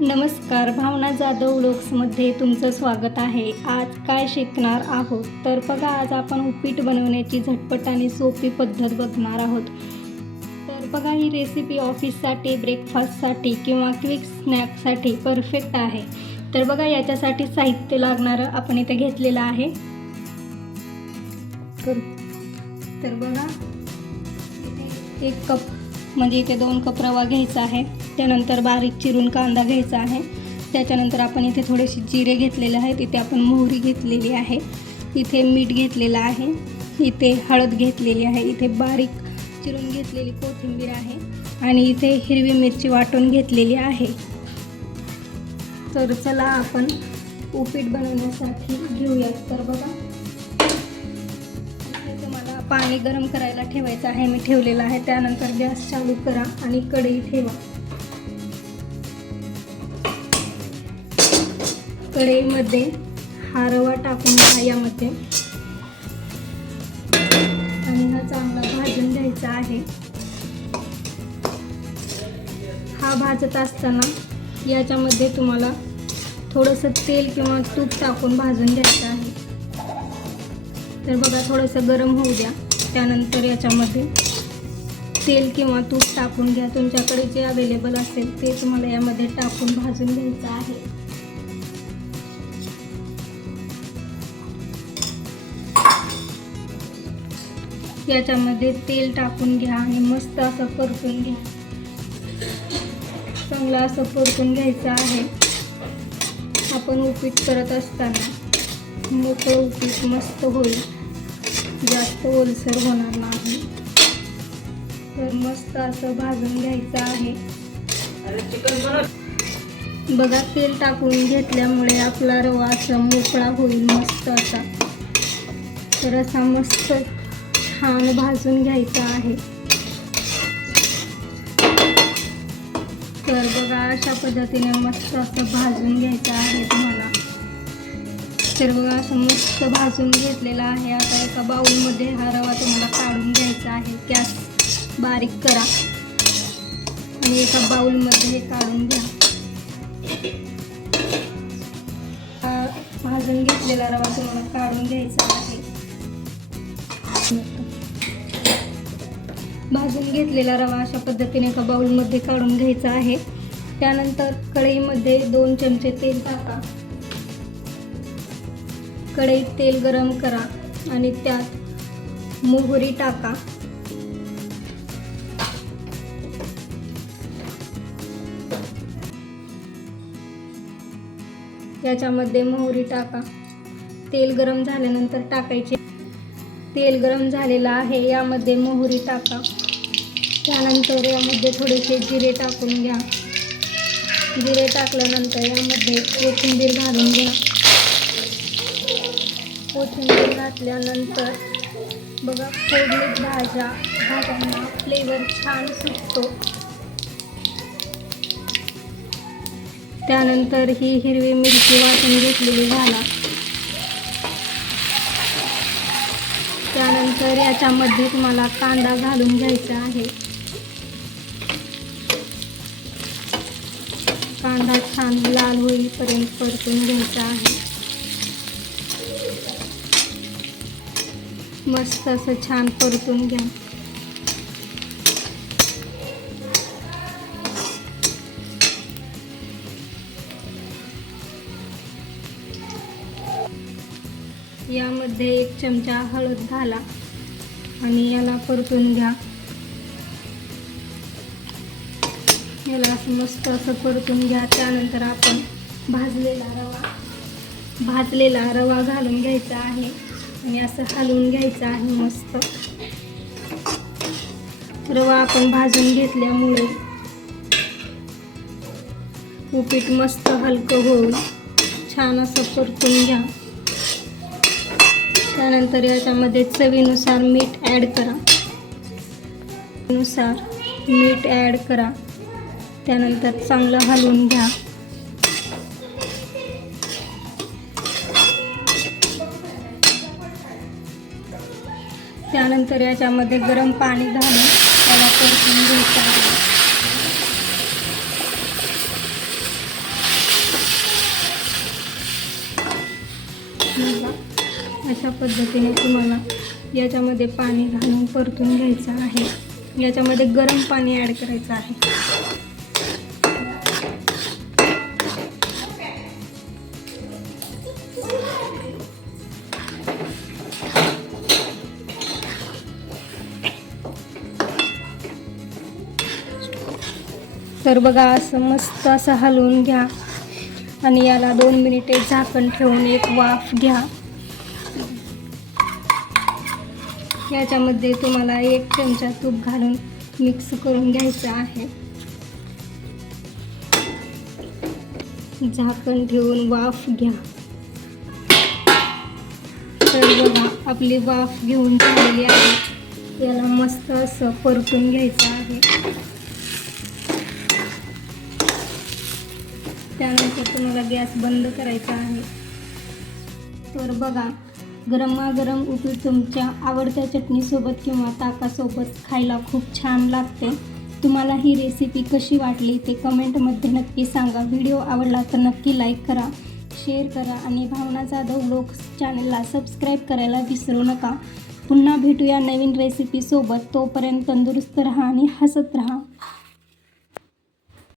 नमस्कार, भावना जाधव व्लॉग्समध्ये तुमचं स्वागत आहे. आज काय शिकणार आहोत तर बघा, आज आपण उपीट बनवण्याची झटपट आणि सोपी पद्धत बघणार आहोत. तर बघा, ही रेसिपी ऑफिससाठी, ब्रेकफास्टसाठी किंवा क्विक स्नॅकसाठी परफेक्ट आहे. तर बघा, याच्यासाठी साहित्य लागणारं आपण इथे घेतलेलं आहे. तर बघा, इथे 1 कप म्हणजे इथे 2 कप रवा घ्यायचा आहे. त्यानंतर बारीक चिरून कांदा घ्यायचा आहे. त्याच्यानंतर आपण इथे थोडेसे जिरे घेतलेले आहेत. इथे आपण मोहरी घेतलेली आहे. इथे मीठ घेतलेलं आहे. इथे हळद घेतलेली आहे. इथे बारीक चिरून घेतलेली कोथिंबीर आहे आणि इथे हिरवी मिरची वाटून घेतलेली आहे. तर चला आपण उपीट बनवण्यासाठी घेऊयात. तर बघा, तुम्हाला पाणी गरम करायला ठेवायचं आहे. मी ठेवलेलं आहे. त्यानंतर गॅस चालू करा आणि कढई ठेवा. कढईमध्ये हा रवा टाकून घ्या यामध्ये आणि हा चांगला भाजून घ्यायचा आहे. हा भाजत असताना याच्यामध्ये तुम्हाला थोडंसं तेल किंवा तूप टाकून भाजून घ्यायचं आहे. तर बघा, थोडंसं गरम होऊ द्या. त्यानंतर याच्यामध्ये तेल किंवा तूप टाकून घ्या. तुमच्याकडे जे अवेलेबल असेल ते तुम्हाला यामध्ये टाकून भाजून घ्यायचं आहे. याच्यामध्ये तेल टाकून घ्या आणि मस्त असं परतून घ्या. चांगलं असं परतून घ्यायचं आहे. आपण उपीट करत असताना मोकळं उपीट मस्त होईल, जास्त ओलसर होणार नाही. तर मस्त असं भाजून घ्यायचं आहे. बघा, तेल टाकून घेतल्यामुळे आपला रवा असा मोकळा होईल मस्त असा. तर असा मस्त छान भाजून घ्यायचा आहे. तर बघा, अशा पद्धतीने मस्त असं भाजून घ्यायचं आहे तुम्हाला. तर बघा, असं मस्त भाजून घेतलेला आहे. आता एका बाउलमध्ये हा रवा तुम्हाला काढून घ्यायचा आहे. गॅस बारीक करा आणि एका बाउलमध्ये हे काढून घ्या. हा भाजून घेतलेला रवा तुम्हाला काढून घ्यायचा आहे. भाजून घेतलेला रवा अशा पद्धतीने एका बाउलमध्ये काढून घ्यायचा आहे. त्यानंतर कढईमध्ये 2 चमचे तेल टाका. कढईत तेल गरम करा आणि त्यात मोहरी टाका. याच्यामध्ये मोहरी टाका. तेल गरम झाल्यानंतर टाकायचे. तेल गरम झालेलं आहे. यामध्ये मोहरी टाका. त्यानंतर यामध्ये थोडेसे जिरे टाकून घ्या. जिरे टाकल्यानंतर यामध्ये कोथिंबीर घालून घ्या. कोथिंबीर घातल्यानंतर बघा, फोडणीत भाज्यांना फ्लेवर छान सुटतो. त्यानंतर ही हिरवी मिरची वाटून घेतलेली घाला. त्यानंतर याच्यामध्ये तुम्हाला कांदा घालून घ्यायचा आहे. कांदा छान लाल होईपर्यंत परतून घ्यायचा आहे. मस्त असं छान परतून घ्या. यामध्ये 1 चमचा हळद घाला आणि याला परतून घ्या. याला असं मस्त असं परतून घ्या. त्यानंतर आपण भाजलेला रवा घालून घ्यायचा आहे आणि असं हलवून घ्यायचं आहे. मस्त रवा आपण भाजून घेतल्यामुळे उपीट मस्त हलकं होईल. छान असं परतून घ्या. त्यानंतर याच्यामध्ये चवीनुसार मीठ ॲड करा. त्यानंतर चांगलं हलवून घ्या. त्यानंतर याच्यामध्ये गरम पाणी घालून त्याला परतून घ्यायचं आहे. अशा पद्धतीने तुम्हाला याच्यामध्ये पाणी घालून परतून घ्यायचं आहे. याच्यामध्ये गरम पाणी ॲड करायचं आहे. तर बघा असं मस्त असं हलवून घ्या आणि याला 2 मिनिटे झाकण ठेवून एक वाफ घ्या. याच्यामध्ये तुम्हाला 1 चमचा तूप घालून मिक्स करून घ्यायचं आहे. झाकण ठेवून वाफ घ्या. तर बघा आपली वाफ घेऊन झालेली आहे. याला मस्त असं परतून घ्यायचं आहे. त्यानंतर तुम्हाला गॅस बंद करायचा आहे. तर बघा गरमागरम उपीट तुमच्या आवडत्या चटणीसोबत किंवा ताकासोबत खायला खूप छान लागते. तुम्हाला ही रेसिपी कशी वाटली ते कमेंटमध्ये नक्की सांगा. व्हिडिओ आवडला तर नक्की लाईक करा, शेअर करा आणि भावना जाधव व्लॉग्स चॅनलला सबस्क्राईब करायला विसरू नका. पुन्हा भेटूया नवीन रेसिपीसोबत. तोपर्यंत तंदुरुस्त राहा आणि हसत राहा.